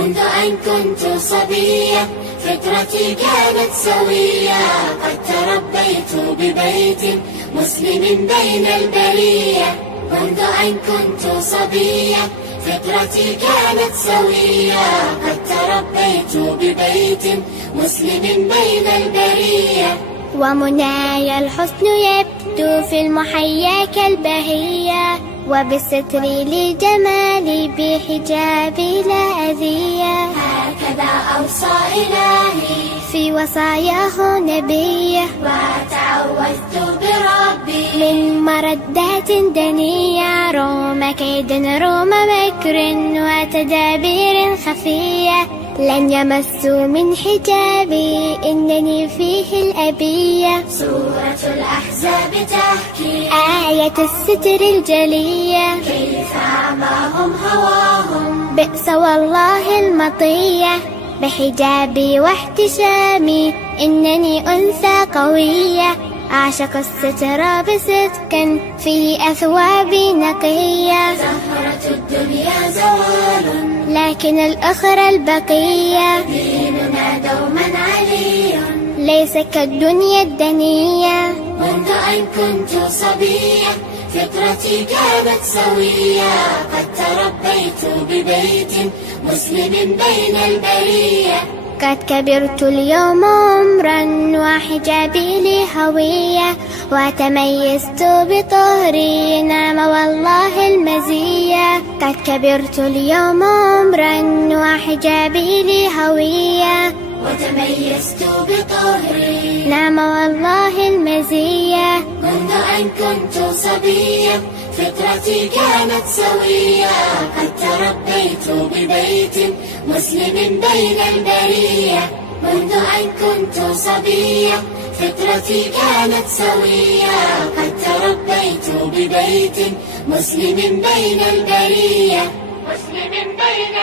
منذ أن كنت صبية فطرتي كانت سوية، قد تربيت ببيت مسلم بين البرية. منذ أن كنت صبية فطرتي كانت سوية، قد تربيت ببيت مسلم بين البرية. ومنايا الحسن يبدو في المحيا كالبهية، وبالستر لجمالي بحجابي لا أذية. هكذا أوصى إلهي في وصاياه نبيه، وتعوذت بربي من مردات دنية. روم كيد روم مكر وتدابير خفية، لن يمسوا من حجابي إنني فيه الأبية. سورة الأحزاب تحكي آية الستر الجلية، كيف أعماهم هواهم بئس والله المطية. بحجابي واحتشامي إنني أنثى قوية، أعشق الستر بصدق فيه أثوابي نقية. زهرة الدنيا زوال لكن الأخرى البقية، ديننا دوما علي ليس كالدنيا الدنية. منذ أن كنت صبية فطرتي كانت سوية، قد تربيت ببيت مسلم بين البرية. قد كبرت اليوم عمرا وحجابي لي هوية، وتميزت بطهري نعم والله المزية. قد كبرت اليوم عمرا وحجابي لي هوية، وتميزت بطهري نعم والله المزية. منذ أن كنت صبية فطرتي كانت سوية، قد تربيت ببيت مسلم بين البرية. منذ أن كنت صبية فطرتي كانت سوية، قد تربيت ببيت مسلم بين البرية. مسلم بين